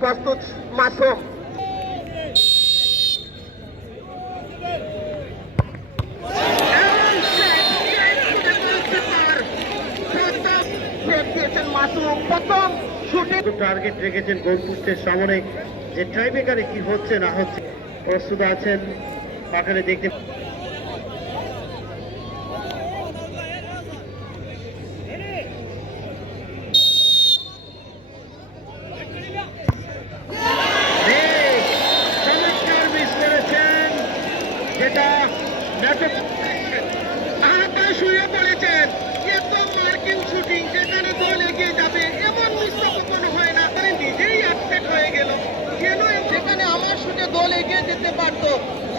প্রস্তুত মাসুম। মাসুম প্রথম শুটে টার্গেট রেখেছেন গোলপোস্টের সামনে। যে টাইব্রেকারে কি হচ্ছে না হচ্ছে প্রস্তুত আছেন পাঠালে দেখতে। যেটা শুয়ে পড়েছেন এত মার্কিং শুটিং যেখানে দল এগিয়ে যাবে এমন মিস্টেক কোনো হয় না, তারা নিজেই আপসেট হয়ে গেল। কেন যেখানে আমার শুটে দল এগিয়ে যেতে পারতো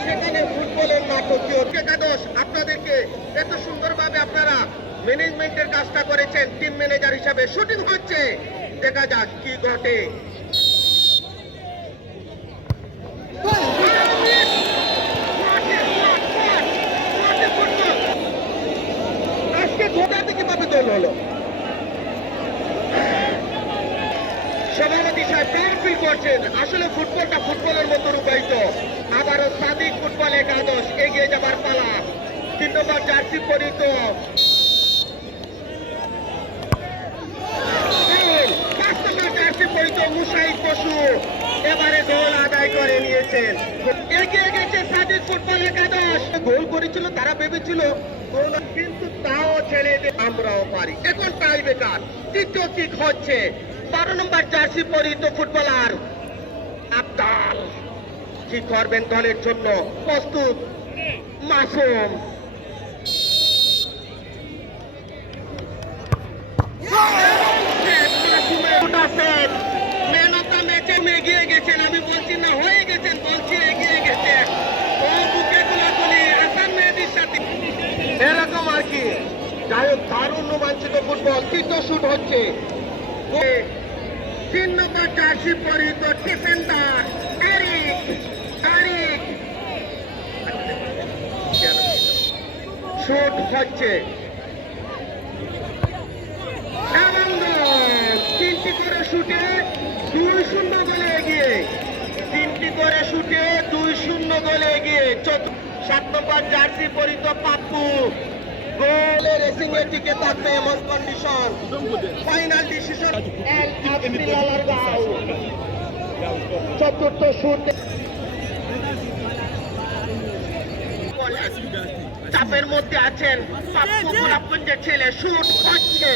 সেখানে ফুটবলের নাটকীয় একাদশ। আপনাদেরকে এত সুন্দরভাবে আপনারা ম্যানেজমেন্টের কাজটা করেছেন টিম ম্যানেজার হিসাবে। শুটিং হচ্ছে, দেখা যাক কি ঘটে। সভাপতি সাহেব ফিল করছেন আসলে ফুটবলটা ফুটবলের মতো রূপায়িত। আবারও সাদিক ফুটবল একাদশ এগিয়ে যাবার পালা। 3 নম্বর জার্সি পরিত 5 নম্বর জার্সি পরিত মুসাইদ বসু এবারে গোল আদায় করে নিয়েছেন। এগিয়ে গেছে সাদিক ফুটবল একাদশ। গোল করেছিল, তারা ভেবেছিল গোল, কিন্তু তাও ছেড়ে আমরাও পারি। এখন টাইব্রেকার তৃতীয় কিক হচ্ছে। 12 নম্বর জার্সি পরিহিত ফুটবলার আব্দাল কি করবেন দলের জন্য। প্রস্তুত মাসুম। ম্যান অফ দ্য ম্যাচে এগিয়ে গেছেন, আমি বলছি না হয়ে গেছেন, বলছি এগিয়ে গেছেন। ও বুকে গোলাগুলি হাসান মেহেদীর সাথে এরকম আর কি। যাই হোক, দারুণ রোমাঞ্চিত ফুটবল। তৃতীয় শুট হচ্ছে। 3 নম্বর জার্সি পরিহিত ডিফেন্ডার এরিক শুট হচ্ছে। 3টি করে শুটে 2-0 গোলে এগিয়ে। 3টি করে শুটে 2-0 গোলে এগিয়ে। 7 নম্বর জার্সি পরিহিত পাপ্পু গোলে রেসিং এর দিকে থাকবে এমন কন্ডিশন। ফাইনাল ডিসিশন চতুর্থ শুট। চাপের মধ্যে আছেন পাপ্পু গোলাপগঞ্জের ছেলে। শুট হচ্ছে।